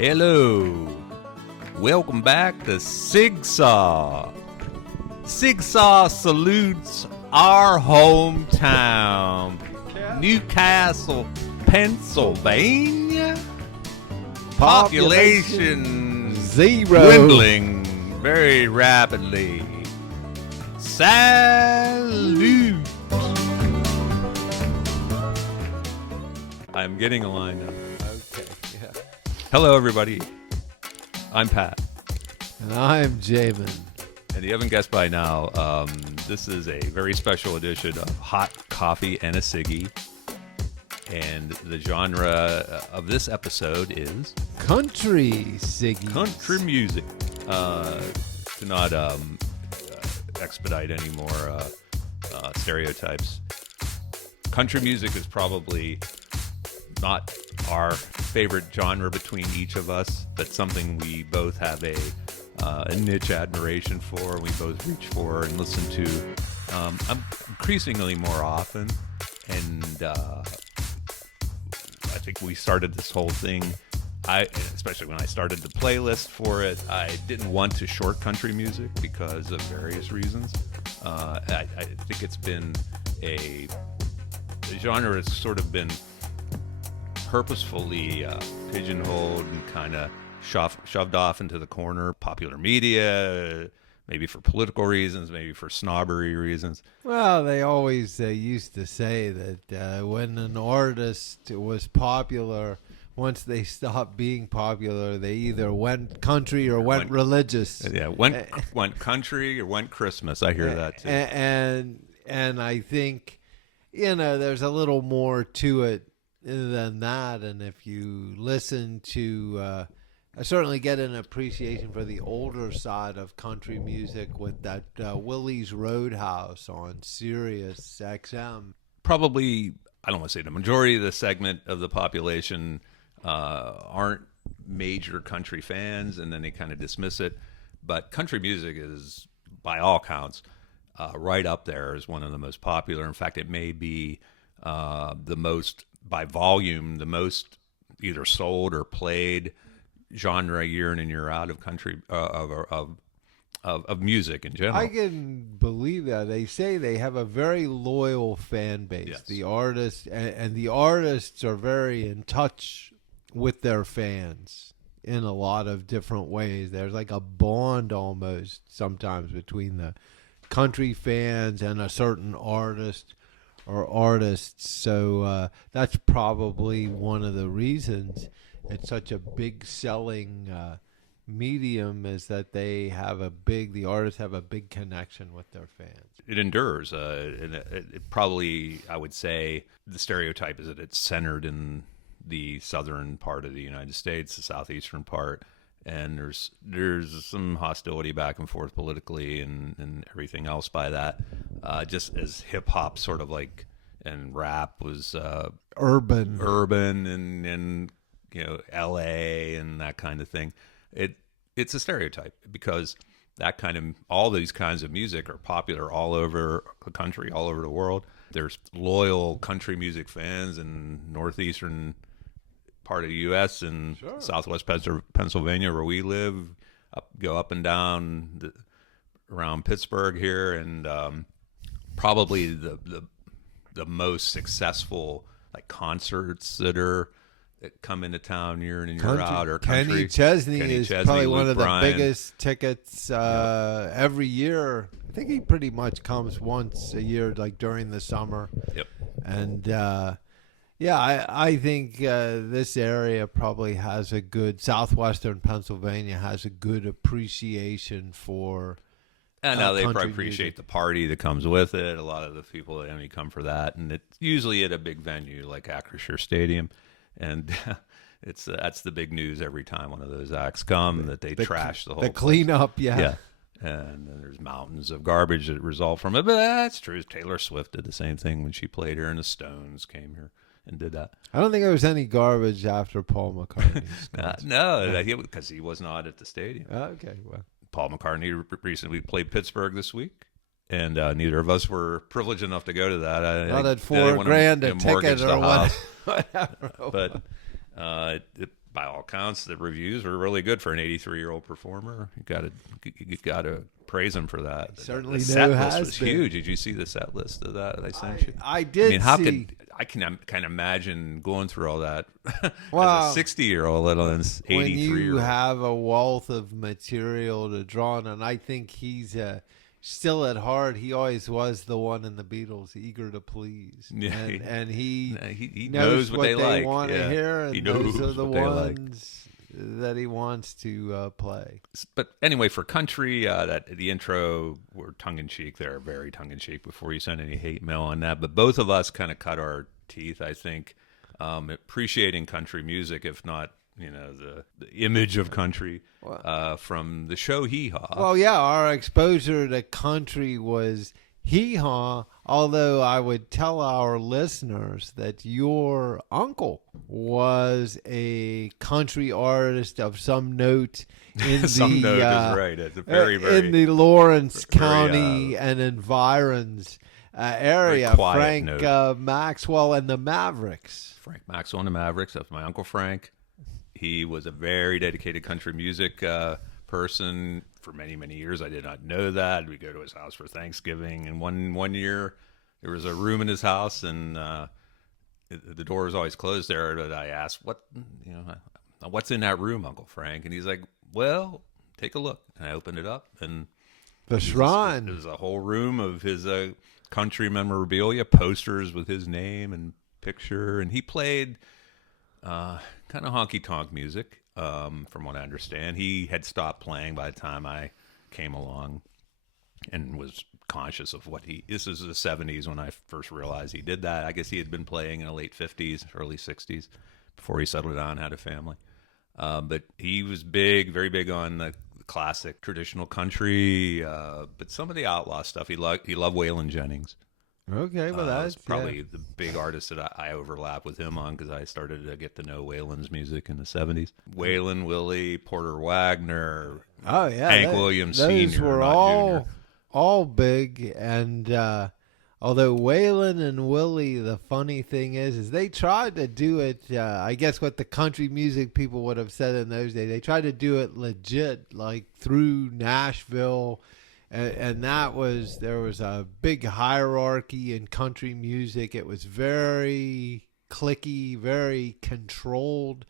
Hello. Welcome back to Sigsaw. Sigsaw salutes our hometown, Newcastle, Pennsylvania. Population zero. dwindling very rapidly. Salute. I'm getting a line now. Okay, yeah. Hello, everybody. I'm Pat. And I'm Jamin. And you haven't guessed by now, this is a very special edition of Hot Coffee and a Siggy. And the genre of this episode is Country Siggy. country music. To not expedite any more stereotypes. Country music is probably not our favorite genre between each of us, but something we both have a niche admiration for, we both reach for and listen to increasingly more often. And I think we started this whole thing, especially when I started the playlist for it, I didn't want to short country music because of various reasons. I think it's been a genre that's sort of been purposefully pigeonholed and kind of shoved off into the corner. Popular media, maybe for political reasons, maybe for snobbery reasons. Well, they always used to say that when an artist was popular, once they stopped being popular, they either went country or went religious. Yeah, went country or went Christmas. I hear that too. And I think, there's a little more to it than that. And if you listen to, I certainly get an appreciation for the older side of country music with that Willie's Roadhouse on Sirius XM. Probably, I don't want to say the majority of the segment of the population aren't major country fans, and then they kind of dismiss it. But country music is, by all counts, right up there as one of the most popular. In fact, it may be the most, by volume, the most either sold or played genre year in and year out of country of music in general. I can believe that. They say they have a very loyal fan base. Yes. The artists and the artists are very in touch with their fans in a lot of different ways. There's like a bond almost sometimes between the country fans and a certain artist or artists. So that's probably one of the reasons it's such a big selling medium, is that the artists have a big connection with their fans. It endures. And it probably, I would say, the stereotype is that it's centered in the southern part of the United States, the southeastern part, and there's some hostility back and forth politically and everything else by that. Just as hip hop sort of like, and rap was Urban and LA and that kind of thing. It's a stereotype because all these kinds of music are popular all over the country, all over the world. There's loyal country music fans in northeastern part of the U.S. and Sure. southwest Pennsylvania, where we live. Go up and down around Pittsburgh here, and probably the most successful like concerts that come into town year in and year out are country. Kenny Chesney is probably Luke one of Bryan. the biggest tickets every year. I think he pretty much comes once a year, like during the summer. Yep. And I think this area probably has a good, southwestern Pennsylvania has a good appreciation for. And now they country probably appreciate music. the party that comes with it. A lot of the people that only come for that, and it's usually at a big venue like Acrisure Stadium, and that's the big news every time one of those acts come, that they trash the whole place. Cleanup, yeah. And then there's mountains of garbage that result from it. But that's true. Taylor Swift did the same thing when she played here, and the Stones came here and did that. I don't think there was any garbage after Paul McCartney's concert. No, because he was not at the stadium. Okay, well. Paul McCartney recently played Pittsburgh this week, and neither of us were privileged enough to go to that. Not at $4,000 a ticket or whatever. But by all accounts, the reviews were really good for an 83-year-old performer. You got to praise him for that. Certainly, the set no list has was been. huge. Did you see the set list of that I sent you? I did. I mean, how see. could I can kind of imagine going through all that Well, as a 60-year-old, let alone an 83-year-old. When you have a wealth of material to draw on, and I think he's still at heart, he always was the one in the Beatles, eager to please. Yeah, and he knows what they like. want to hear, and he those knows are the what they like. ones that he wants to play. But anyway, for country, that the intro were tongue in cheek. They're very tongue in cheek. Before you send any hate mail on that, but both of us kind of cut our teeth, I think, appreciating country music, if not the image of country from the show Hee Haw. Well, yeah, our exposure to country was Hee Haw, although I would tell our listeners that your uncle was a country artist of some note in Some note is right. It's a very in the Lawrence County and environs area. Frank Maxwell and the Mavericks. Frank Maxwell and the Mavericks. That's my Uncle Frank. He was a very dedicated country music person for many, many years. I did not know that. We go to his house for Thanksgiving, and one year there was a room in his house, and the door was always closed there. But I asked, what's in that room, Uncle Frank? And he's like, well, take a look. And I opened it up, and the shrine. It was a whole room of his country memorabilia, posters with his name and picture, and he played kind of honky-tonk music, from what I understand. He had stopped playing by the time I came along and was conscious of this is the 70s when I first realized he did that. I guess he had been playing in the late 50s, early 60s before he settled down and had a family. But he was very big on the classic traditional country, but some of the outlaw stuff. He loved Waylon Jennings. Okay, well that's probably the big artist that I overlap with him on, because I started to get to know Waylon's music in the 70s. Waylon, Willie, Porter Wagner, Hank Williams Sr. Those were all big, and although Waylon and Willie, the funny thing is they tried to do it, I guess what the country music people would have said in those days, they tried to do it legit, like through Nashville. And there was a big hierarchy in country music. It was very cliquey, very controlled,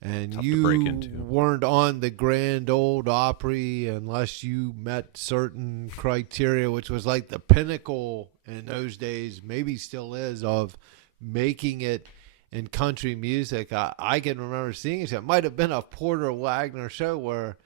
and Tough you to break into. weren't on the Grand Ole Opry unless you met certain criteria, which was like the pinnacle in those days, maybe still is, of making it in country music. I can remember seeing it. It might have been a Porter Wagner show where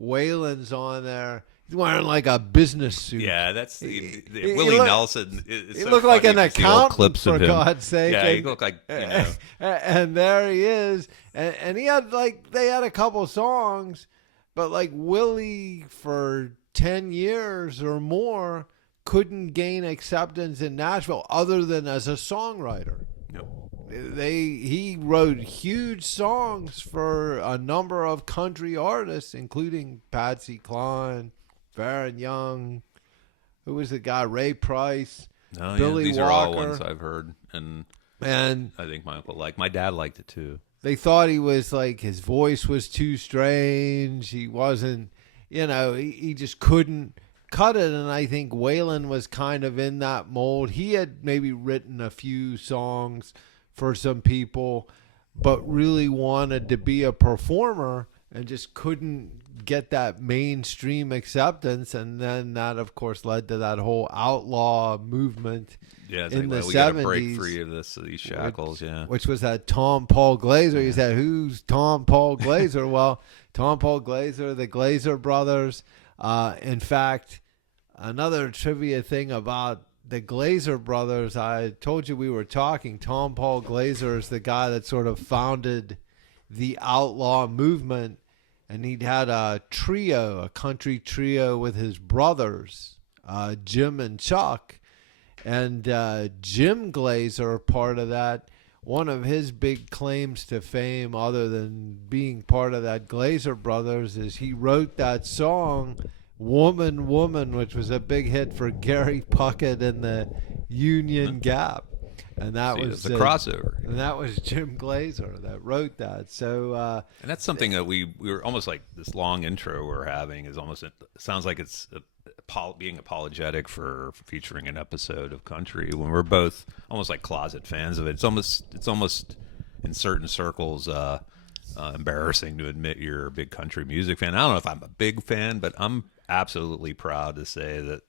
Waylon's on there. He's wearing like a business suit. Yeah, that's Willie Nelson. He looked like an accountant, for God's sake. Yeah, he looked like, And there he is. And he had they had a couple songs, but like Willie for 10 years or more couldn't gain acceptance in Nashville other than as a songwriter. No. He wrote huge songs for a number of country artists, including Patsy Cline, Baron Young, who was the guy, Ray Price, Billy these Walker. are all ones I've heard, and I think my uncle my dad liked it too. They thought he was his voice was too strange. He wasn't, he just couldn't cut it. And I think Waylon was kind of in that mold. He had maybe written a few songs for some people, but really wanted to be a performer and just couldn't get that mainstream acceptance. And then that, of course, led to that whole outlaw movement in the 70s. We got to break free of these shackles, which was that Tom Paul Glaser. You said, who's Tom Paul Glaser? Well, Tom Paul Glaser, the Glaser brothers. In fact, another trivia thing about the Glaser brothers, I told you we were talking. Tom Paul Glaser is the guy that sort of founded the outlaw movement, and he'd had a country trio with his brothers, Jim and Chuck. And Jim Glaser, part of that, one of his big claims to fame, other than being part of that Glaser brothers, is he wrote that song, Woman, Woman, which was a big hit for Gary Puckett and the Union Gap. and that See, was it's a crossover. and that was Jim Glazer that wrote that. So And that's something that we were almost like this long intro we're having is almost it sounds like it's being apologetic for featuring an episode of country when we're both almost like closet fans of it. It's almost in certain circles embarrassing to admit you're a big country music fan. I don't know if I'm a big fan, but I'm absolutely proud to say that.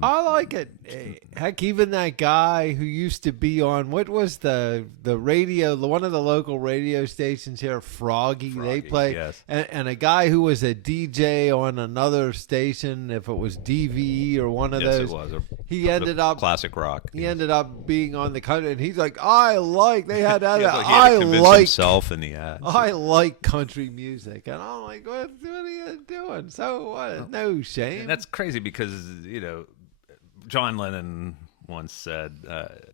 I like it. Heck, even that guy who used to be on what was the radio, one of the local radio stations here, Froggy. They play, yes. and a guy who was a DJ on another station, if it was DVE or one of Yes, those. it was. He ended up classic rock. He ended up being on the country, and he's like, they had to convince himself in the ads. I like country music, and I'm like, what are you doing? So what? No shame. And that's crazy because John Lennon once said,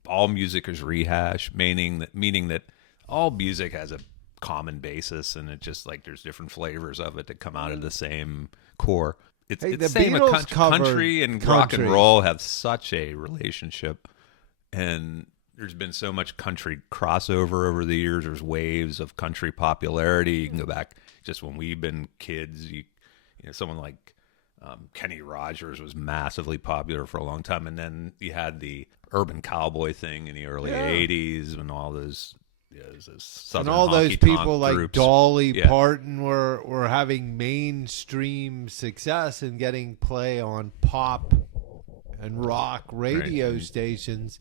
"All music is rehash," meaning that all music has a common basis, and it just like there's different flavors of it that come out of the same core. It's the same. Country and rock and roll have such a relationship, and there's been so much country crossover over the years. There's waves of country popularity. You can go back just when we've been kids. Someone like Kenny Rogers was massively popular for a long time, and then you had the urban cowboy thing in the early '80s, and all those southern and all those people like groups. Dolly Parton were having mainstream success and getting play on pop and rock radio stations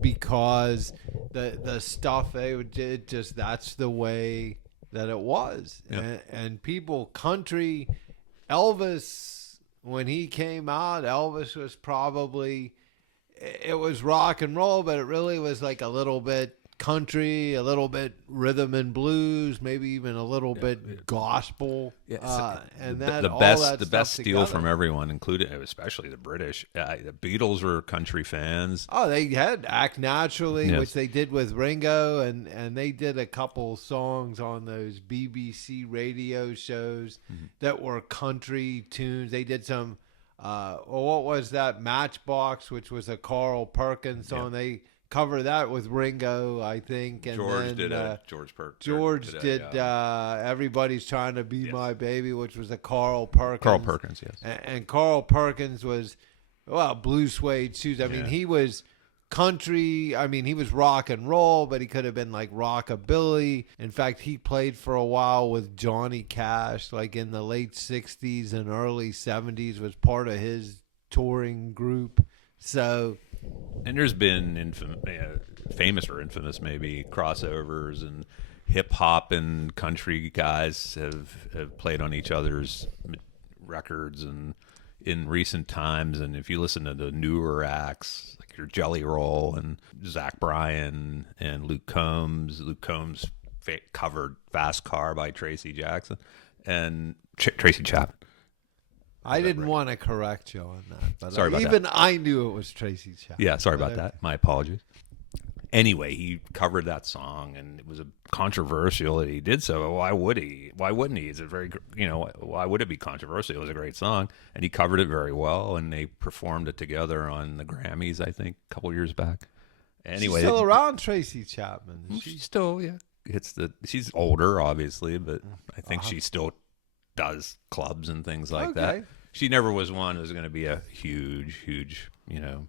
because the stuff they did just that's the way that it was, and people country Elvis. When he came out, Elvis was it was rock and roll, but it really was like a little bit country, a little bit rhythm and blues, maybe even a little bit gospel. And the best steal from everyone, including especially the British. The Beatles were country fans. Oh, they had Act Naturally, which they did with Ringo, and they did a couple songs on those BBC radio shows that were country tunes. They did some, what was that, Matchbox, which was a Carl Perkins song. They cover that with Ringo, I think, and George did Everybody's Trying to Be My Baby, which was a Carl Perkins. Yes. And Carl Perkins was blue suede shoes. I mean, he was country. I mean, he was rock and roll, but he could have been like rockabilly. In fact, he played for a while with Johnny Cash, like in the late 60s and early 70s, was part of his touring group. So, and there's been famous or infamous maybe crossovers, and hip hop and country guys have played on each other's records and in recent times. And if you listen to the newer acts like your Jelly Roll and Zach Bryan and Luke Combs covered Fast Car by Tracy Jackson and Tracy Chapman. I didn't want to correct you on that, but sorry about even that. I knew it was Tracy Chapman. Yeah, sorry about that. My apologies. Anyway, he covered that song, and it was controversial that he did so. Why would he? Why wouldn't he? It's a very, why would it be controversial? It was a great song, and he covered it very well, and they performed it together on the Grammys, I think, a couple years back. Anyway, she's still around, Tracy Chapman. She's still, she's older, obviously, but I think she still does clubs and things like that. She never was one who's going to be a huge,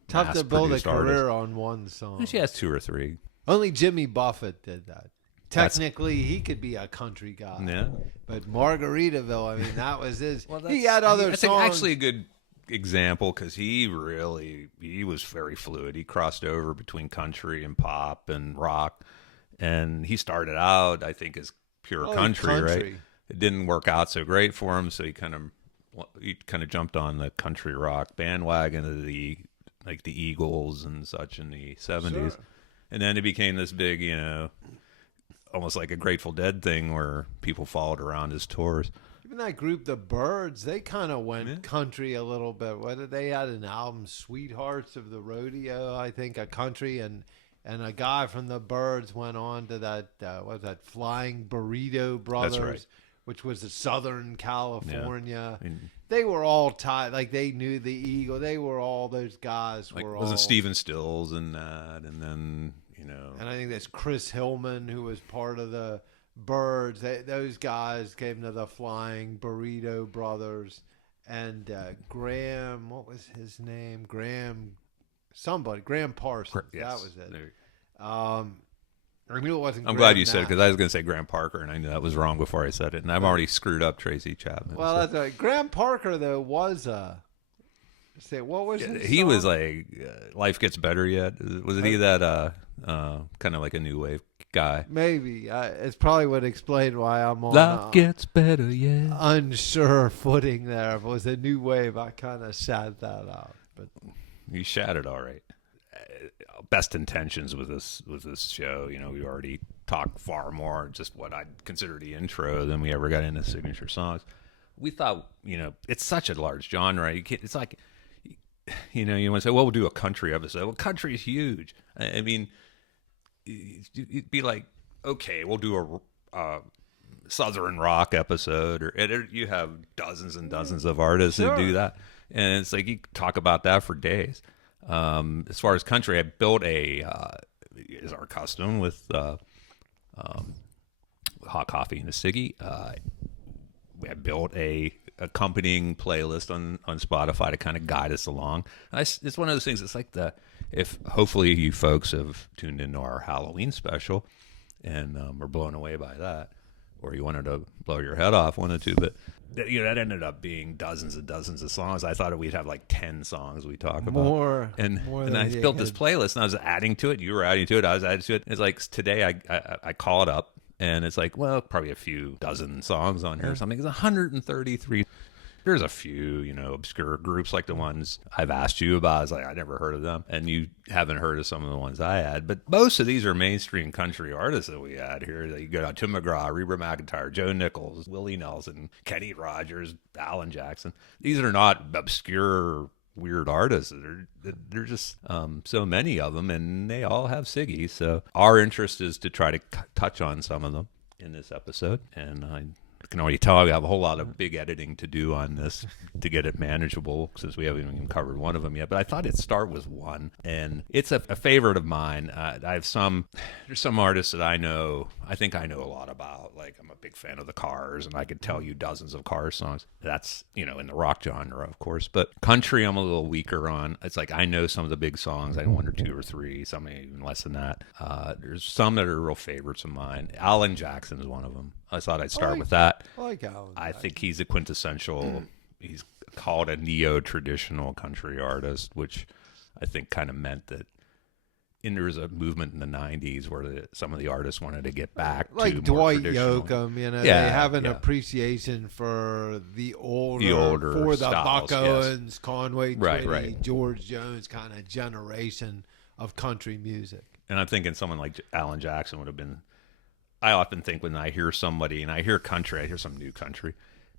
tough to build a career artist. On one song. She has 2 or 3. Only Jimmy Buffett did that. Technically, he could be a country guy. Yeah. But Margaritaville, I mean, that was his. He had other songs. That's actually a good example because he was very fluid. He crossed over between country and pop and rock, and he started out, I think, as pure country, right? It didn't work out so great for him, so he kind of jumped on the country rock bandwagon of the Eagles and such in the 70s. Sure. And then it became this big, almost like a Grateful Dead thing where people followed around his tours. Even that group, the Byrds, they kind of went country a little bit. Whether they had an album, Sweethearts of the Rodeo, I think, a country, and a guy from the Byrds went on to that, Flying Burrito Brothers. That's right. Which was the Southern California. Yeah. They were all tied. Like, they knew the Eagle. They were all, those guys were all. Wasn't Stephen Stills in that? And then, you know. And I think that's Chris Hillman, who was part of the Birds. Those guys came to the Flying Burrito Brothers. And Graham, what was his name? Graham Parsons. Yes, that was it. I knew it wasn't. I'm Graham glad you said it, Nash. because I was going to say Graham Parker, and I knew that was wrong before I said it, and I've already screwed up Tracy Chapman. Well, so. that's right. Graham Parker though was say what was his He song? was like Life Gets Better Yet. Was it he that kind of like a new wave guy? Maybe it's probably would explain why I'm on Life gets better yet. unsure footing there. If it was a new wave, I kind of sat that out. But You shattered all right. Best intentions with this show. You know, we already talked far more just what I'd consider the intro than we ever got into signature songs. We thought, you know, it's such a large genre. It's like, you know, you want to say, well, we'll do a country episode. Well, country is huge. I mean, it'd be like, okay, we'll do a Southern rock episode, or you have dozens and dozens of artists Sure. that do that, and it's like you talk about that for days. As far as country, I built is our custom with hot coffee and a Siggy. I built a accompanying playlist on Spotify to kind of guide us along. It's one of those things. It's like if hopefully you folks have tuned into our Halloween special and were blown away by that, or you wanted to blow your head off, one or two, but that ended up being dozens and dozens of songs. I thought we'd have like 10 songs we talk about. more And than I you built this had. playlist, and I was adding to it. You were adding to it. I was adding to it. It's like today I call it up, and it's like, well, probably a few dozen songs on here or something. It's 133. There's a few, you know, obscure groups like the ones I've asked you about. It's like, I never heard of them. And you haven't heard of some of the ones I had. But most of these are mainstream country artists that we had here. You go down Tim McGraw, Reba McEntire, Joe Nichols, Willie Nelson, Kenny Rogers, Alan Jackson. These are not obscure, weird artists. They're just so many of them, and they all have Siggy. So our interest is to try to touch on some of them in this episode. And I can already tell we have a whole lot of big editing to do on this to get it manageable, since we haven't even covered one of them yet. But I thought it'd start with one, and it's a favorite of mine. There's some artists that I think I know a lot about. Like, I'm a big fan of the Cars, and I could tell you dozens of Cars songs. That's, you know, in the rock genre, of course. But country, I'm a little weaker on. It's like I know some of the big songs. I know one or two or three, some even less than that. There's some that are real favorites of mine. Alan Jackson is one of them. I thought I'd start with that. I like Alan. I think he's a quintessential, he's called a neo-traditional country artist, which I think kind of meant that there was a movement in the 90s where some of the artists wanted to get back like to more Dwight traditional. Yoakam, you know, Yeah, they have an yeah. appreciation for the older older for the styles, Buck Owens, Conway Right, Twitty, right. George Jones kind of generation of country music. And I'm thinking someone like Alan Jackson would have been. I often think when I hear somebody and I hear country, I hear some new country,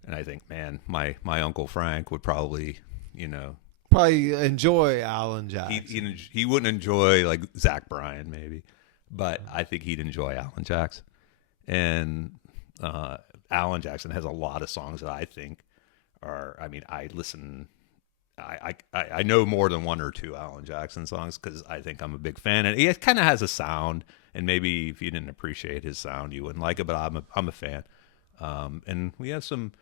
and I think, man, my Uncle Frank would probably, you know, Probably enjoy Alan Jackson. he wouldn't enjoy like Zach Bryan maybe, but I think he'd enjoy Alan Jackson. And Alan Jackson has a lot of songs that I think are. I mean, I listen. I know more than one or two Alan Jackson songs because I think I'm a big fan, and he kind of has a sound. And maybe if you didn't appreciate his sound, you wouldn't like it. But I'm a fan, and we have some.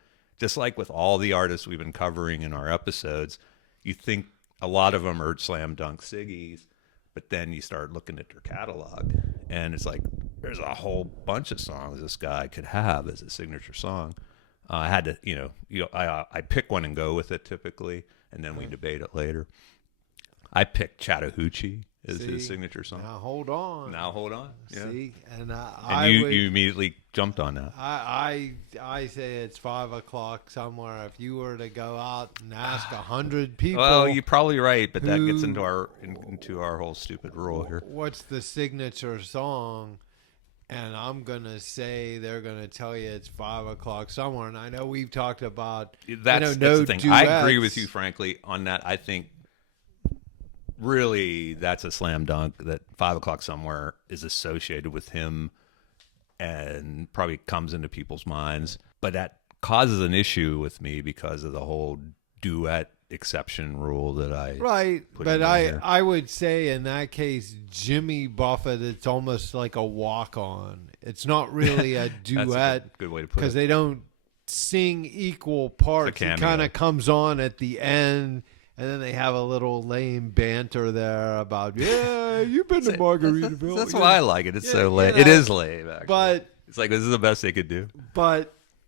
Just like with all the artists we've been covering in our episodes, you think a lot of them are slam dunk Siggy's, but then you start looking at their catalog, and it's like there's a whole bunch of songs this guy could have as a signature song. I had to, I pick one and go with it typically, and then we debate it later. I picked Chattahoochee as his signature song. Now hold on. Yeah. See, and You immediately jumped on that. I say it's 5 o'clock somewhere. If you were to go out and ask 100 people, Well, you're probably right, but that gets who- into our whole stupid rule here. what's the signature song? And I'm gonna say they're gonna tell you it's 5 o'clock somewhere. And I know we've talked about That's no the thing. I agree duets. with you, frankly, on that. I think really that's a slam dunk that 5 o'clock somewhere is associated with him and probably comes into people's minds. But that causes an issue with me because of the whole duet exception rule that I Right, put but in there. I would say in that case, Jimmy Buffett, it's almost like a walk on. It's not really a That's duet a good way to put because it. they don't sing equal parts. He cameo. kind of comes on at the end, and then they have a little lame banter there about, yeah, you've been to Margaritaville. That's you why know. I like it. It's Yeah, so you lame. know, It is lame, actually. But It's like, this is the best they could do.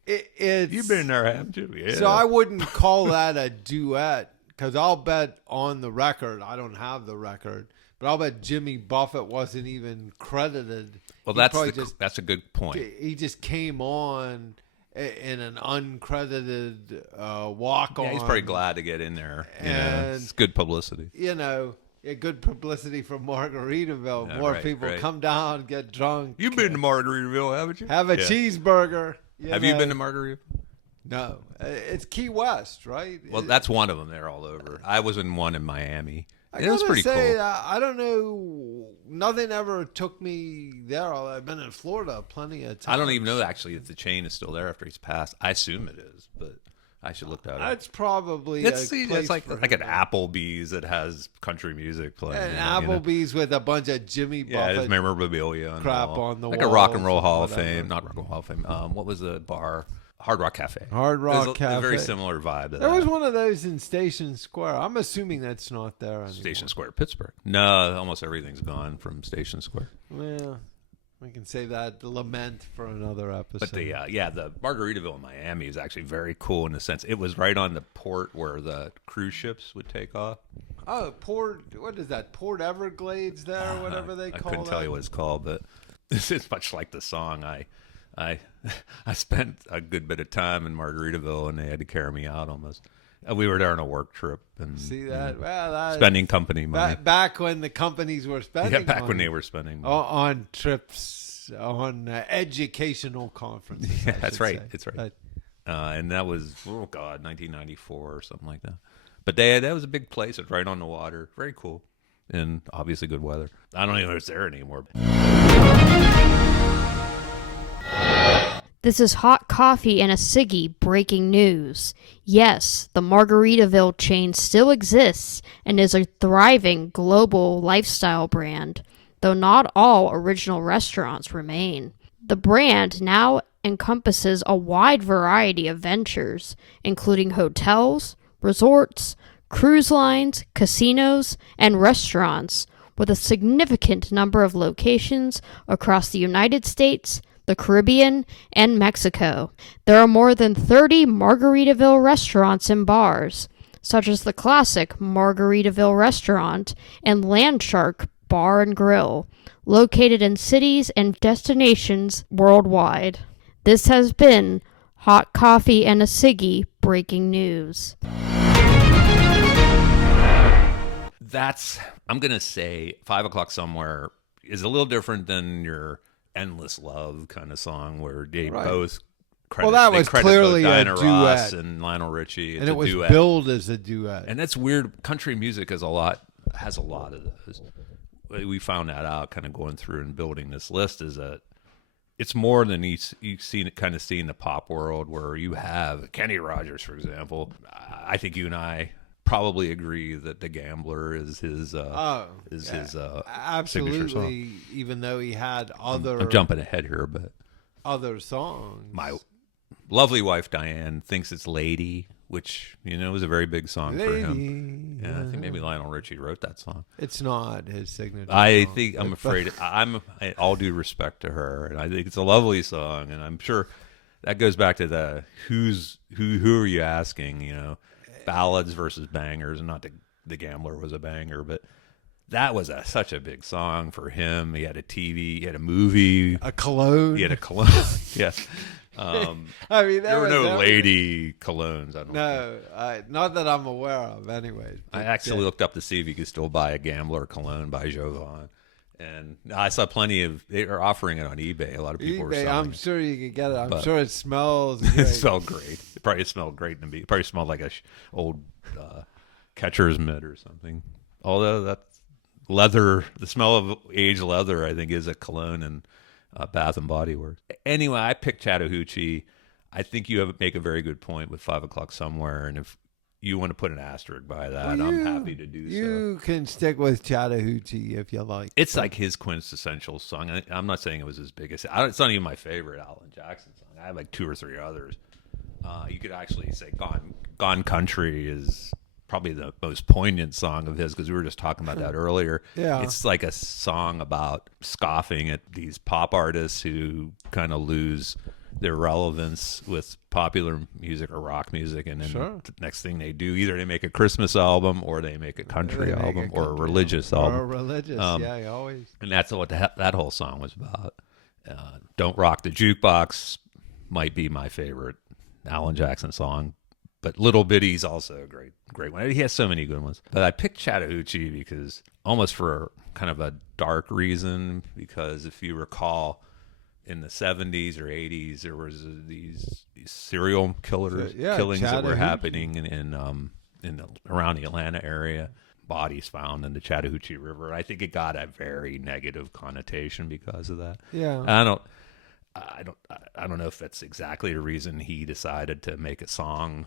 it's You've been there, haven't you? Yeah. so I wouldn't call that a duet because I'll bet on the record. I don't have the record, but I'll bet Jimmy Buffett wasn't even credited. Well, He that's probably that's a good point. he just came on in an uncredited walk on. Yeah, he's probably glad to get in there. You know, And- it's good publicity. You know, good publicity for Margaritaville. Yeah, More right, people right. come down, get drunk, You've been to Margaritaville, haven't you? have a Yeah. cheeseburger. Have you been to Margaritaville? No, it's Key West, right? Well, that's one of them. They're all over. I was in one in Miami. I It was gotta pretty say, cool. I don't know. Nothing ever took me there. I've been in Florida plenty of times. I don't even know actually if the chain is still there after he's passed. I assume it is, but I should look that up. That's probably It's a place like for an him. Applebee's that has country music playing. And in it, you know? Applebee's with a bunch of Jimmy Yeah, Buffett. there's memorabilia and crap all. on the like a Rock and walls Roll or Hall of whatever. Fame, not Rock and Roll Hall of Fame. What was the bar? Hard Rock Cafe. Hard It was Rock a very Cafe. similar vibe to There that. was one of those in Station Square. I'm assuming that's not there anymore. Station Square, Pittsburgh. No, almost everything's gone from Station Square. Well, we can say that lament for another episode. But the the Margaritaville in Miami is actually very cool in the sense it was right on the port where the cruise ships would take off. What is that? Port Everglades there, whatever they I call couldn't that. tell you what it's called, but it's much like the song. I spent a good bit of time in Margaritaville, and they had to carry me out almost. We were there on a work trip and See that? Well, that, spending company money. back when the companies were spending Yeah, back when money they were spending money. on trips, on educational conferences. Yeah, I that's should right. say. That's right. But And that was 1994 or something like that. But that was a big place. It's right on the water. Very cool, and obviously good weather. I don't even know if it's there anymore. This is Hot Coffee and a Siggy breaking news. Yes, the Margaritaville chain still exists and is a thriving global lifestyle brand, though not all original restaurants remain. The brand now encompasses a wide variety of ventures, including hotels, resorts, cruise lines, casinos, and restaurants, with a significant number of locations across the United States, the Caribbean, and Mexico. There are more than 30 Margaritaville restaurants and bars, such as the classic Margaritaville Restaurant and Landshark Bar and Grill, located in cities and destinations worldwide. This has been Hot Coffee and a Siggy breaking news. I'm going to say 5 o'clock somewhere is a little different than your Endless Love kind of song where they Right. both credit, Well, that they was credit clearly both a Diana Ross duet. and Lionel Richie. It's and it a was duet. billed as a duet. And that's weird. Country music has a lot of those. We found that out kind of going through and building this list is that it's more than you see in the pop world where you have Kenny Rogers, for example. I think you and I probably agree that The Gambler is his signature song. Absolutely. Even though he had I'm jumping ahead here, but other songs. my lovely wife Diane thinks it's Lady, which was a very big song for him. Lady. Yeah, I think maybe Lionel Richie wrote that song. It's not his signature I song, think I'm but- afraid all due respect to her, and I think it's a lovely song, and I'm sure that goes back to the who are you asking? Ballads versus bangers, and not the Gambler was a banger, but that was such a big song for him. He had a TV, he had a movie, A cologne. he had a cologne. Yes. I mean, There were no lady colognes. I don't think. No, not that I'm aware of. Anyways, I actually looked up to see if you could still buy a Gambler cologne by Jovan. And I saw they are offering it on eBay. A lot of people were eBay, selling I'm sure you could get it. I'm But- sure it smells it. great. It smelled great. It probably smelled great to me. It probably smelled like a old catcher's mitt or something. Although that leather, the smell of aged leather, I think is a cologne and Bath and Body Works. Anyway, I picked Chattahoochee. I think you make a very good point with 5 o'clock somewhere. And if you want to put an asterisk by that, Well, I'm happy to do so. You can stick with Chattahoochee if you like. It's like his quintessential song. I'm not saying it was his biggest. It's not even my favorite Alan Jackson song. I have like 2 or 3 others. You could actually say Gone Country is probably the most poignant song of his, because we were just talking about that earlier. Yeah. It's like a song about scoffing at these pop artists who kind of lose their relevance with popular music or rock music, and then Sure. the next thing they do, either they make a Christmas album or they make a country They make album a or a country religious album. album. Or a religious, yeah, you always. And that's what that whole song was about. Don't Rock the Jukebox might be my favorite Alan Jackson song, but Little Bitty's also a great one. He has so many good ones. But I picked Chattahoochee because almost for kind of a dark reason, because if you recall, in the 70s or 80s, there was these serial killers, Yeah, killings that were Chattahoochee. happening around the Atlanta area. Bodies found in the Chattahoochee River. I think it got a very negative connotation because of that. Yeah. I don't know if that's exactly the reason he decided to make a song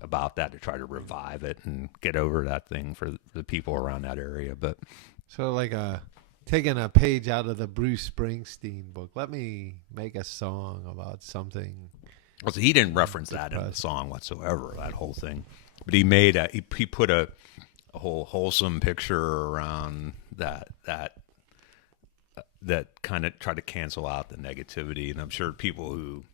about that, to try to revive it and get over that thing for the people around that area. But So like taking a page out of the Bruce Springsteen book. Let me make a song about something. also, he didn't reference that in the song whatsoever, that whole thing. But he made he put a whole wholesome picture around that kind of tried to cancel out the negativity. And I'm sure people who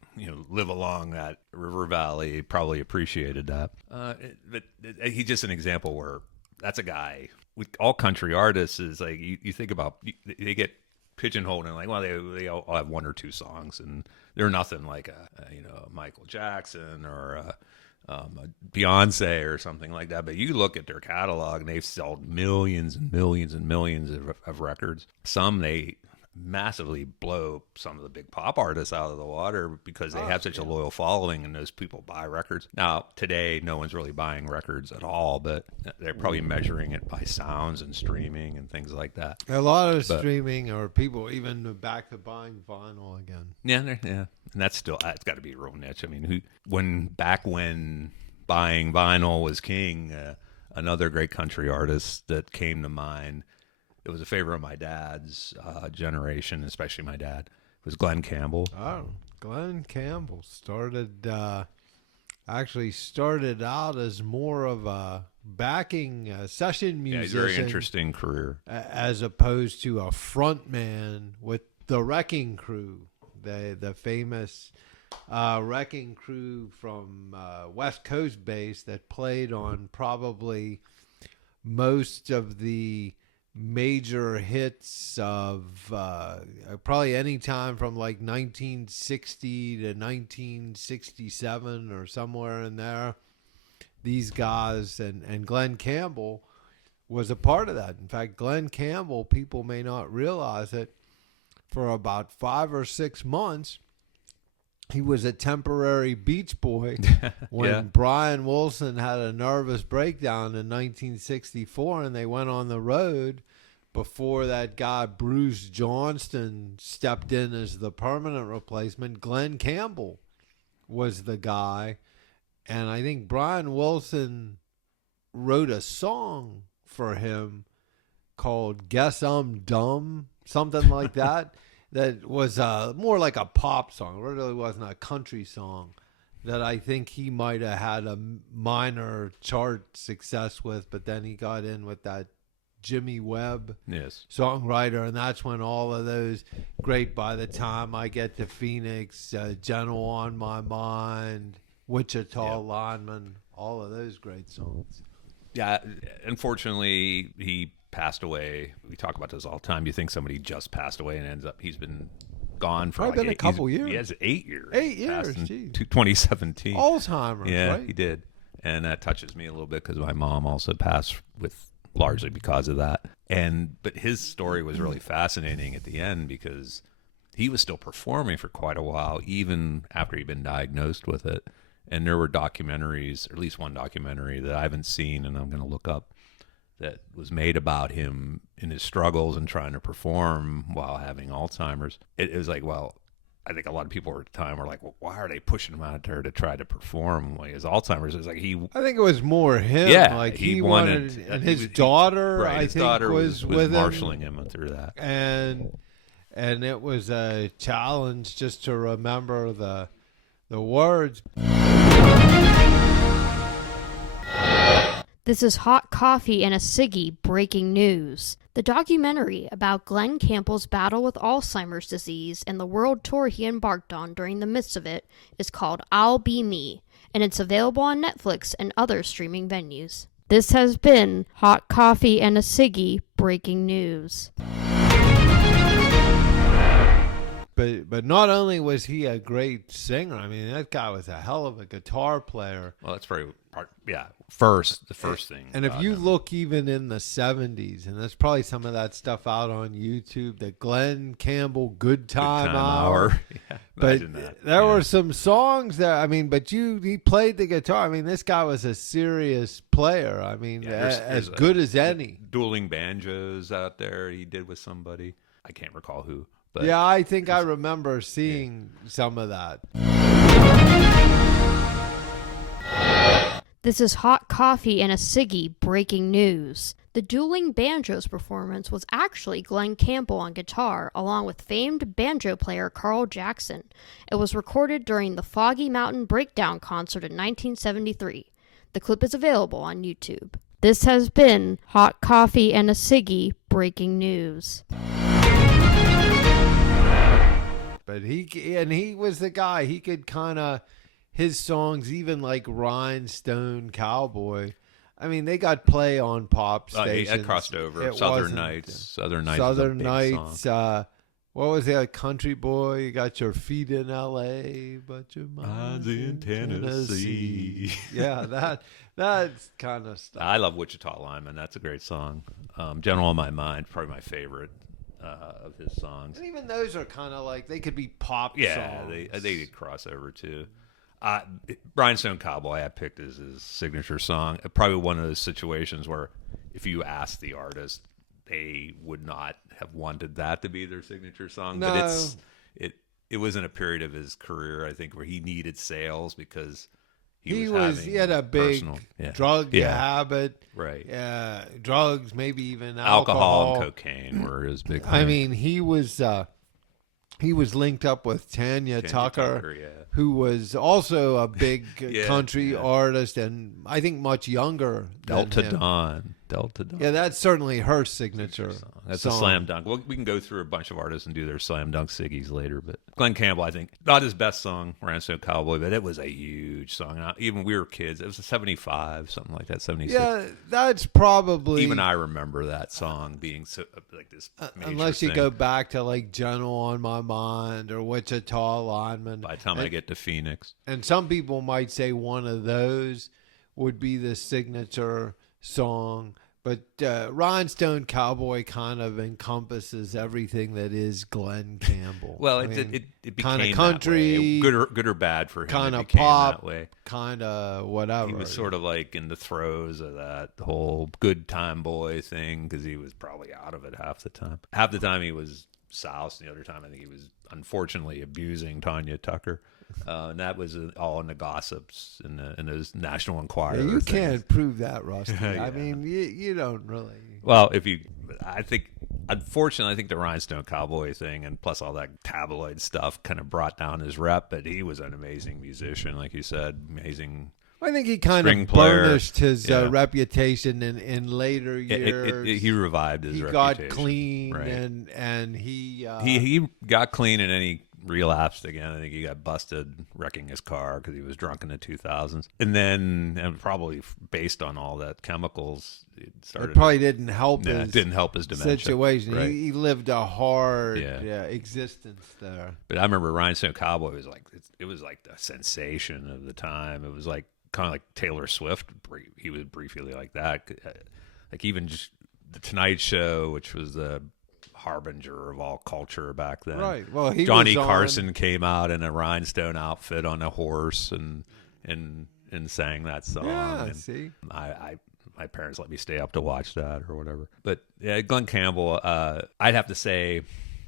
live along that river valley probably appreciated that. But he's just an example where that's a guy with all country artists is like, you think about, they get pigeonholed and like, well, they all have 1 or 2 songs, and they're nothing like a Michael Jackson or a Beyonce or something like that. But you look at their catalog and they've sold millions and millions and millions of records. Some they massively blow some of the big pop artists out of the water because they have such a loyal following, and those people buy records. Now, today, no one's really buying records at all, but they're probably measuring it by sounds and streaming and things like that. A lot of streaming, or people even back to buying vinyl again. Yeah, and that's got to be a real niche. I mean, when buying vinyl was king, another great country artist that came to mind, it was a favorite of my dad's generation, especially my dad, was Glenn Campbell. Oh, Glenn Campbell actually started out as more of a backing session Yeah, he's musician. a very interesting career. As opposed to a front man with the Wrecking Crew, the famous Wrecking Crew from West Coast base that played on probably most of the major hits of probably any time from like 1960 to 1967 or somewhere in there. These guys and Glenn Campbell was a part of that. In fact, Glenn Campbell, people may not realize it, for about 5 or 6 months, he was a temporary Beach Boy when Yeah. Brian Wilson had a nervous breakdown in 1964, and they went on the road before that guy Bruce Johnston stepped in as the permanent replacement. Glenn Campbell was the guy, and I think Brian Wilson wrote a song for him called Guess I'm Dumb, something like that. That was more like a pop song. It really wasn't a country song that I think he might have had a minor chart success with, but then he got in with that Jimmy Webb Yes. songwriter, and that's when all of those great By the Time I Get to Phoenix, Gentle on My Mind, Wichita Lineman, all of those great songs. Yeah, unfortunately, he passed away. We talk about this all the time. You think somebody just passed away, and ends up he's been gone for Probably been a couple years. He has 8 years. 8 years, Passed in geez. 2017. Alzheimer's, Yeah, right? he did, and that touches me a little bit because my mom also passed with largely because of that. But his story was really fascinating at the end because he was still performing for quite a while, even after he'd been diagnosed with it. And there were documentaries, or at least one documentary that I haven't seen, and I'm going to look up, that was made about him in his struggles and trying to perform while having Alzheimer's. It was like, well, I think a lot of people at the time were like, well, why are they pushing him out there to try to perform? Like his Alzheimer's is like I think it was more him. Yeah, like he wanted, and his daughter, right, I his think, daughter was with him, marshaling him through that. And it was a challenge just to remember the words. This is Hot Coffee and a Siggy breaking news. The documentary about Glenn Campbell's battle with Alzheimer's disease and the world tour he embarked on during the midst of it is called I'll Be Me, and it's available on Netflix and other streaming venues. This has been Hot Coffee and a Siggy breaking news. But not only was he a great singer, I mean, that guy was a hell of a guitar player. Well, that's very part. Yeah, the first thing. And if you look even in the 70s, and there's probably some of that stuff out on YouTube, the Glenn Campbell Good Time Hour. Yeah, but that. there were some songs that, I mean, but he played the guitar. I mean, this guy was a serious player. I mean, as good as any. Dueling banjos out there he did with somebody. I can't recall who. But yeah, I think I remember seeing some of that. This is Hot Coffee and a Siggy breaking news. The Dueling Banjos performance was actually Glenn Campbell on guitar, along with famed banjo player Carl Jackson. It was recorded during the Foggy Mountain Breakdown concert in 1973. The clip is available on YouTube. This has been Hot Coffee and a Siggy breaking news. But he was the guy. He could kind of, his songs, even like Rhinestone Cowboy, I mean, they got play on pop stations. It crossed over. Southern Nights. Southern Nights. What was that? Country Boy, you got your feet in L.A., but your mind's in Tennessee. Yeah, that's kind of stuff. I love Wichita Lineman. That's a great song. General on My Mind, probably my favorite of his songs. And even those are kind of like, they could be pop songs. Yeah, they did cross over too. Rhinestone Cowboy I picked as his signature song. Probably one of those situations where if you ask the artist, they would not have wanted that to be their signature song. No. But it was in a period of his career, I think, where he needed sales because he had a big drug habit. Right. Drugs, maybe even alcohol and cocaine were his big thing. I mean, he was linked up with Tanya Tucker, who was also a big country artist, and I think much younger than him. Delta Dawn. Yeah, that's certainly her signature song. That's a slam dunk. Well, we can go through a bunch of artists and do their slam dunk Siggies later, but Glenn Campbell, I think, not his best song, Rhinestone Cowboy, but it was a huge song. Even we were kids. It was a 75, something like that, 76. Yeah, that's probably... Even I remember that song being so like this major unless you thing. go back to like General on My Mind or Wichita Lineman. By the time I get to Phoenix. And some people might say one of those would be the signature song, but Rhinestone Cowboy kind of encompasses everything that is Glenn Campbell. Well, it became kind of country, that way. Good or bad for him. Kind of pop, that way. Kind of whatever. He was sort of like in the throes of that whole good time boy thing because he was probably out of it half the time. Half the time he was soused, and the other time I think he was unfortunately abusing Tanya Tucker. And that was all in the gossips and those National Enquirer. Yeah, you things. Can't prove that, Rusty. Yeah. I mean, you don't really. Well, unfortunately, I think the Rhinestone Cowboy thing and plus all that tabloid stuff kind of brought down his rep. But he was an amazing musician, like you said, amazing. I think he kind string of player. burnished his reputation in later years. He revived his reputation. He got clean, right. and he got clean, and then he relapsed again. I think he got busted wrecking his car because he was drunk in the 2000s. And then, and probably based on all that chemicals, it probably didn't help it didn't help his dementia situation. Right. He lived a hard existence there. But I remember Rhinestone Cowboy was like it was like the sensation of the time. It was like kind of like Taylor Swift. He was briefly like that. Like even just the Tonight Show, which was the harbinger of all culture back then. Right. Well, Johnny Carson came out in a rhinestone outfit on a horse and sang that song. Yeah, and see. My parents let me stay up to watch that or whatever. But yeah, Glenn Campbell, I'd have to say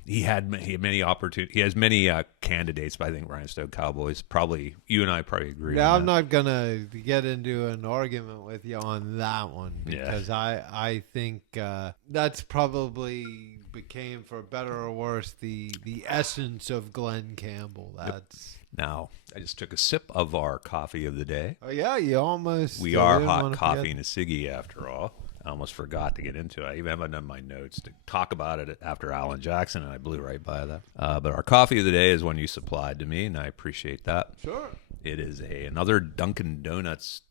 he had many opportunities. He has many candidates, but I think Rhinestone Cowboys probably. You and I probably agree. Yeah, on I'm that. not gonna get into an argument with you on that one Yeah. because I think that's probably became, for better or worse, the essence of Glenn Campbell. That's Now, I just took a sip of our coffee of the day. oh yeah, you almost We are hot coffee and a Siggy after all. I almost forgot to get into it. I even haven't done my notes to talk about it after Alan Jackson, and I blew right by that. But our coffee of the day is one you supplied to me, and I appreciate that. Sure. It is another Dunkin' Donuts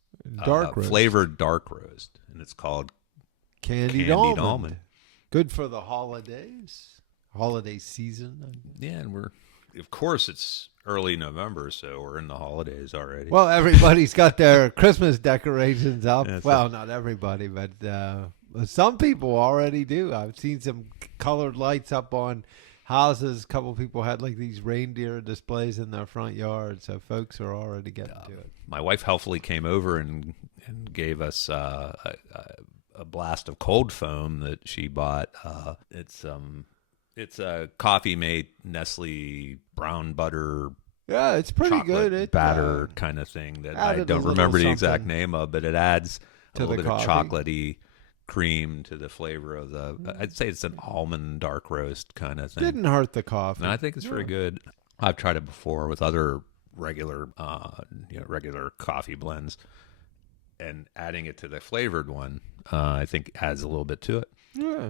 Dark roast. flavored dark roast, and it's called Candied Almond. almond. Good for the holiday season. Yeah, and of course, it's early November, so we're in the holidays already. Well, everybody's got their Christmas decorations up. Yeah, well, not everybody, but some people already do. I've seen some colored lights up on houses. A couple people had like these reindeer displays in their front yard, so folks are already getting to it. My wife helpfully came over and gave us a blast of cold foam that she bought. It's a coffee made Nestle brown butter Yeah, it's pretty chocolate good. It batter kind of thing that I added a don't little remember the exact something name of, but it adds a to little the bit of coffee. chocolatey cream to the flavor of I'd say it's an almond dark roast kind of thing. didn't hurt the coffee. And I think it's very good. I've tried it before with other regular coffee blends, and adding it to the flavored one, I think adds a little bit to it. Yeah.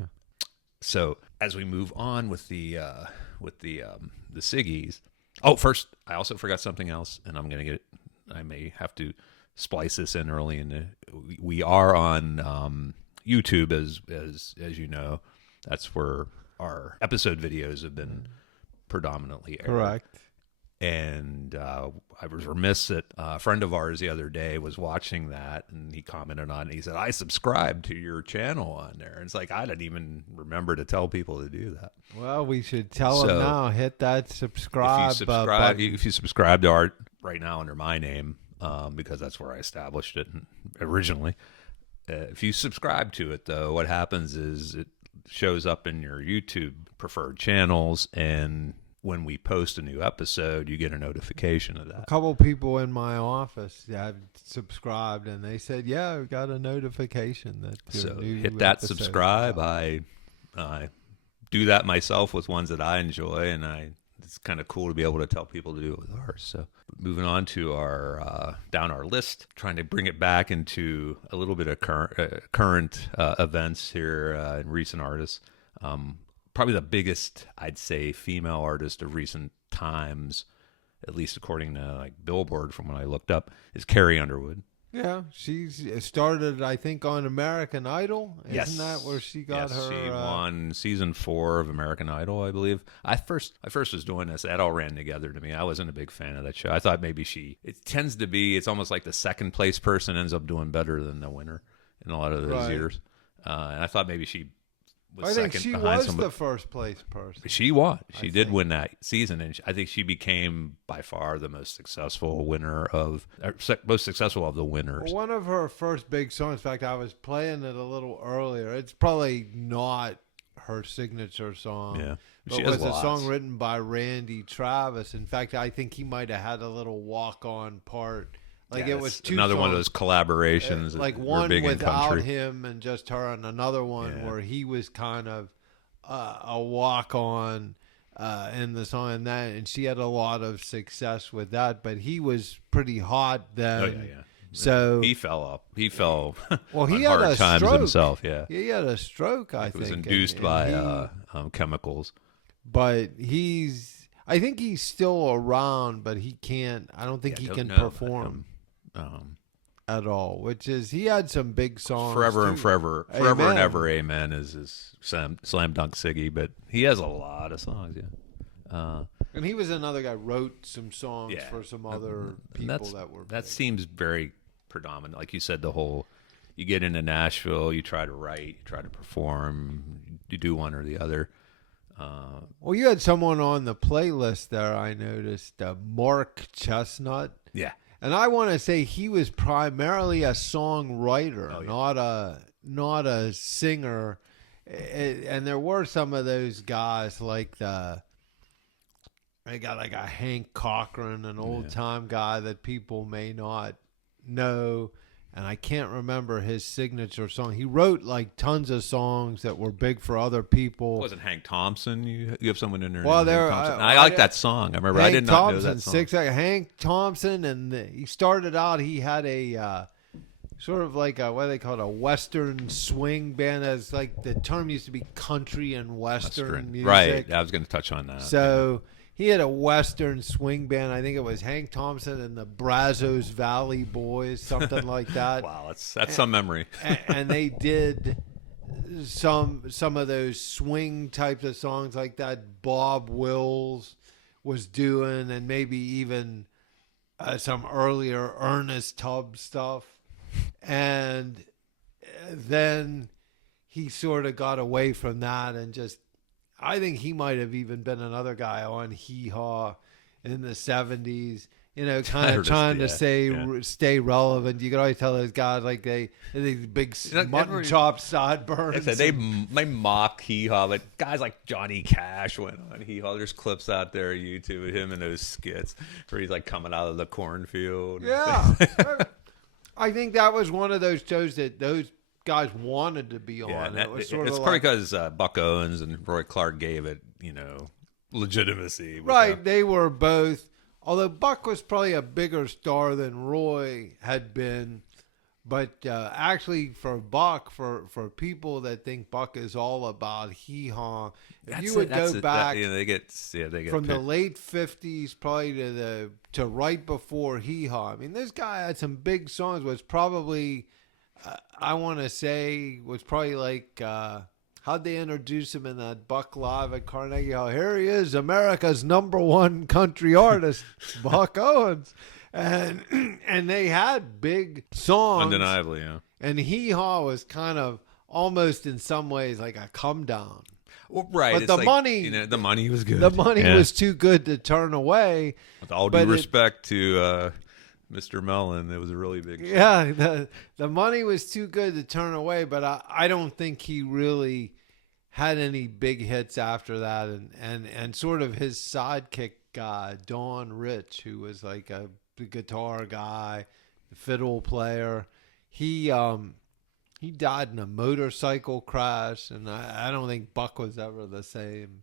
So as we move on with the Siggies. Oh, first I also forgot something else, and I may have to splice this in early we are on YouTube as you know. That's where our episode videos have been predominantly aired. Correct. And I was remiss that a friend of ours the other day was watching that, and he commented on it. He said, "I subscribed to your channel on there." And it's like, I didn't even remember to tell people to do that. Well, we should tell them now. Hit that subscribe, button. If you subscribe to art right now under my name, because that's where I established it originally. If you subscribe to it, though, what happens is it shows up in your YouTube preferred channels, and when we post a new episode, you get a notification of that. A couple people in my office have subscribed, and they said, "Yeah, we got a notification that your So new hit that episode is subscribe. up." I do that myself with ones that I enjoy, and it's kind of cool to be able to tell people to do it with ours. So moving on to our down our list, trying to bring it back into a little bit of current events here in recent artists. Probably the biggest, I'd say, female artist of recent times, at least according to like Billboard from when I looked up, is Carrie Underwood. Yeah, she's started, I think, on American Idol. Yes. Isn't that where she got her? She won season 4 of American Idol, I believe. I first was doing this. That all ran together to me. I wasn't a big fan of that show. I thought maybe it tends to be, it's almost like the second place person ends up doing better than the winner in a lot of those years. And I thought maybe she was I think second she behind was somebody. the first place person. She won. She did think. win that season, and I think she became by far the most successful most successful of the winners. One of her first big songs, in fact, I was playing it a little earlier. It's probably not her signature song. Yeah, But she it has was a lots. song written by Randy Travis. In fact, I think he might have had a little walk-on part. Like Yeah, it was it's two another one of songs. those collaborations. Like that were one big in without country. him and just her, and another one Yeah. where he was kind of a walk-on in the song, and she had a lot of success with that. But he was pretty hot then. Oh yeah. So He fell up. He fell. Well, he on had hard a times stroke. himself. Yeah, he had a stroke. I it think was induced and by chemicals. But I think he's still around, but he can't. I don't think Yeah, he don't can know about perform him. at all. Which is, he had some big songs. Forever and too. forever and Amen. ever, amen is slam dunk Siggy, but he has a lot of songs. Yeah. And he was another guy wrote some songs Yeah. for some other And people that were. that big. seems very predominant. Like you said, you get into Nashville, you try to write, you try to perform, you do one or the other. Well, you had someone on the playlist there. I noticed Mark Chestnut, Yeah. and I want to say he was primarily a songwriter, Oh, yeah. not a singer. And there were some of those guys like they got like a Hank Cochran, an old time guy that people may not know. And I can't remember his signature song. He wrote like tons of songs that were big for other people. Wasn't Hank Thompson? You have someone in there. Well, named Hank Thompson. I like that song. I remember. I did not know that song. Hank Thompson, and he started out. He had a sort of like a, what do they call it, a Western swing band. As like the term used to be country and Western music. Right. I was going to touch on that. So. He had a Western swing band. I think it was Hank Thompson and the Brazos Valley Boys, something like that. Wow, that's some memory. And they did some of those swing types of songs like that. Bob Wills was doing, and maybe even some earlier Ernest Tubb stuff. And then he sort of got away from that and just. I think he might have even been another guy on Hee Haw in the 70s, you know, kind of trying to stay relevant. You could always tell those guys like these big mutton chop sideburns. They mock Hee Haw, but guys like Johnny Cash went on Hee Haw. There's clips out there on YouTube of him in those skits where he's like coming out of the cornfield. Yeah. I think that was one of those shows that those guys wanted to be on. Yeah, it's probably because Buck Owens and Roy Clark gave it, legitimacy. Right, they were both. Although Buck was probably a bigger star than Roy had been, but actually for Buck, for people that think Buck is all about hee haw, if you would go back, they get from the late '50s probably to right before hee haw. I mean, this guy had some big songs. Was probably. I want to say was probably like how'd they introduce him in that Buck Live at Carnegie Hall? Here he is, America's #1 country artist, Buck Owens, and they had big songs, undeniably, yeah. And Hee Haw was kind of almost in some ways like a come down. Well, right, but the money, the money was good. The money was too good to turn away. With all due respect to. Mr. Mellon, it was a really big show. Yeah, the money was too good to turn away, but I don't think he really had any big hits after that. And sort of his sidekick guy, Don Rich, who was like a guitar guy, fiddle player, he died in a motorcycle crash, and I don't think Buck was ever the same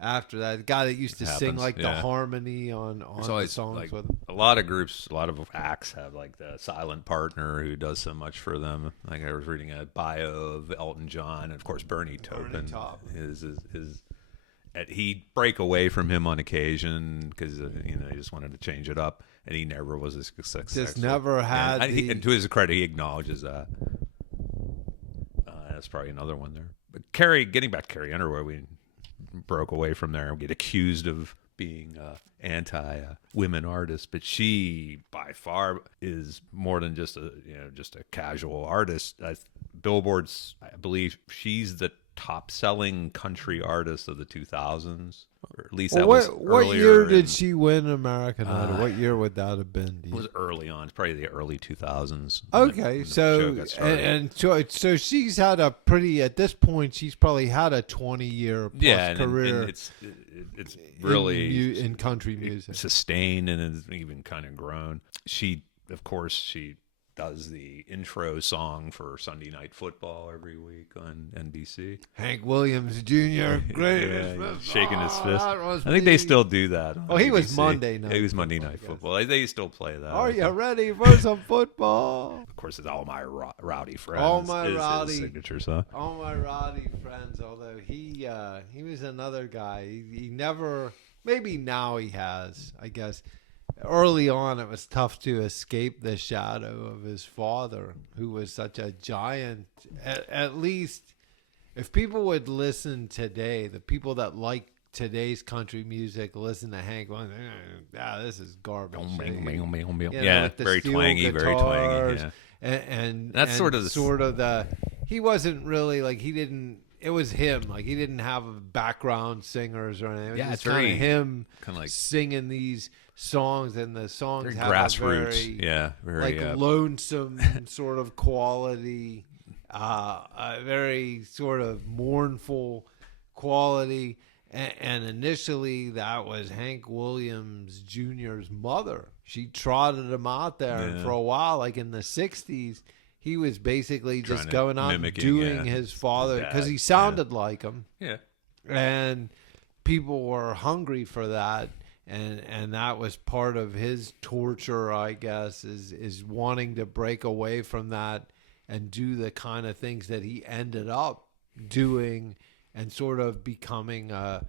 after that. The guy that used to sing like the harmony on the songs like, with him. A lot of groups, a lot of acts have like the silent partner who does so much for them. Like I was reading a bio of Elton John, and of course Bernie Taupin. He'd break away from him on occasion because he just wanted to change it up, and he never was a success. Just never had. And to his credit, he acknowledges that. That's probably another one there. But getting back to Carrie Underwood, we broke away from there and get accused of being anti-women artist, but she by far is more than just a casual artist. Billboard's, I believe she's the top-selling country artist of the 2000s, or at least that was earlier. What year did she win American Idol? What year would that have been? It was early on. It's probably the early 2000s. Okay, so she's had a pretty. At this point, she's probably had a 20-year plus career. And it's really in country music, sustained, and has even kind of grown. She does the intro song for Sunday Night Football every week on NBC. Hank Williams Jr. Greatest shaking his fist. I think they still do that. Oh, he was Monday night. He was Monday Night Football. They still play that. Are you ready for some football? Of course, it's All My Rowdy Friends. All My Rowdy. His signature song. All My Rowdy Friends. Although he was another guy. He never. Maybe now he has. I guess. Early on, it was tough to escape the shadow of his father, who was such a giant. At least, if people would listen today, the people that like today's country music listen to Hank Williams. This is garbage. Very twangy, very twangy. Yeah. And that's sort of the. He wasn't really like he didn't. It was him. Like he didn't have background singers or anything. It was just kind of him, kind of like singing these songs, and the songs very have grassroots, a very very lonesome sort of quality. a very sort of mournful quality. And initially, that was Hank Williams Jr.'s mother. She trotted him out there, and for a while, like in the 60s, he was basically just going on doing his father because he sounded like him. Yeah. And people were hungry for that. And that was part of his torture, I guess, is wanting to break away from that and do the kind of things that he ended up doing and sort of becoming a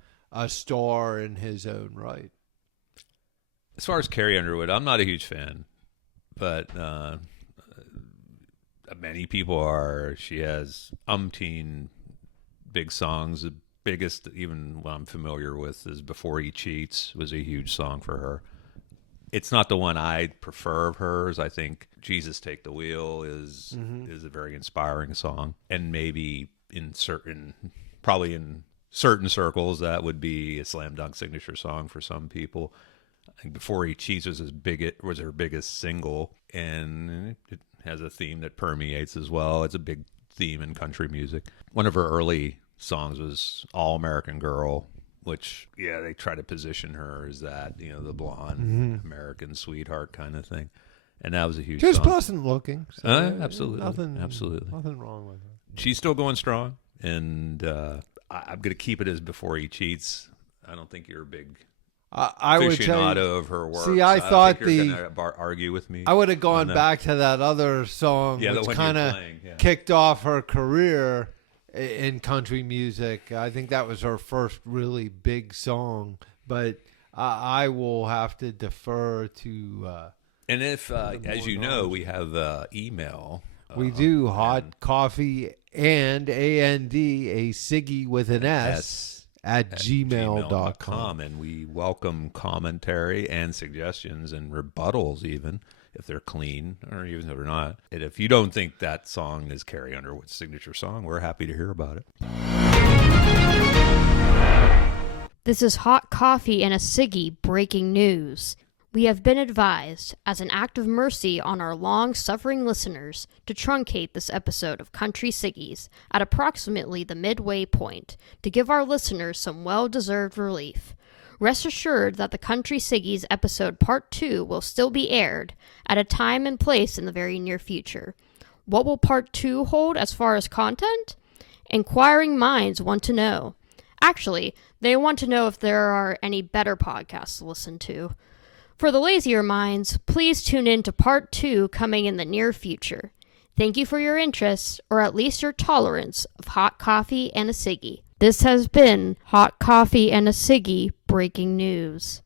star in his own right. As far as Carrie Underwood, I'm not a huge fan, but many people are. She has umpteen big songs. The biggest, even what I'm familiar with, is Before He Cheats was a huge song for her. It's not the one I prefer of hers. I think Jesus Take the Wheel is a very inspiring song. And maybe probably in certain circles, that would be a slam dunk signature song for some people. I think Before He Cheats was was her biggest single, and it has a theme that permeates as well. It's a big theme in country music. One of her early songs was All American Girl, which they try to position her as that, the blonde American sweetheart kind of thing, and that was a huge just song. pleasant looking, so absolutely nothing wrong with her. She's still going strong, and I'm gonna keep it as Before He Cheats. I don't think you're a big I would tell you, aficionado of her work. See, I thought you're gonna argue with me. I would have gone back to that other song, which kind of kicked off her career in country music. I think that was her first really big song, but I will have to defer to. And if, as you know, we have email. We do hot coffee and AND, a Siggy with an S at gmail.com. And we welcome commentary and suggestions and rebuttals, even if they're clean or even if they're not. And if you don't think that song is Carrie Underwood's signature song, we're happy to hear about it. This is Hot Coffee and a Siggy breaking news. We have been advised, as an act of mercy on our long-suffering listeners, to truncate this episode of Country Siggies at approximately the midway point to give our listeners some well-deserved relief. Rest assured that the Country Siggies episode Part 2 will still be aired at a time and place in the very near future. What will Part 2 hold as far as content? Inquiring minds want to know. Actually, they want to know if there are any better podcasts to listen to. For the lazier minds, please tune in to Part 2 coming in the near future. Thank you for your interest, or at least your tolerance, of Hot Coffee and a Siggy. This has been Hot Coffee and a Siggy breaking news.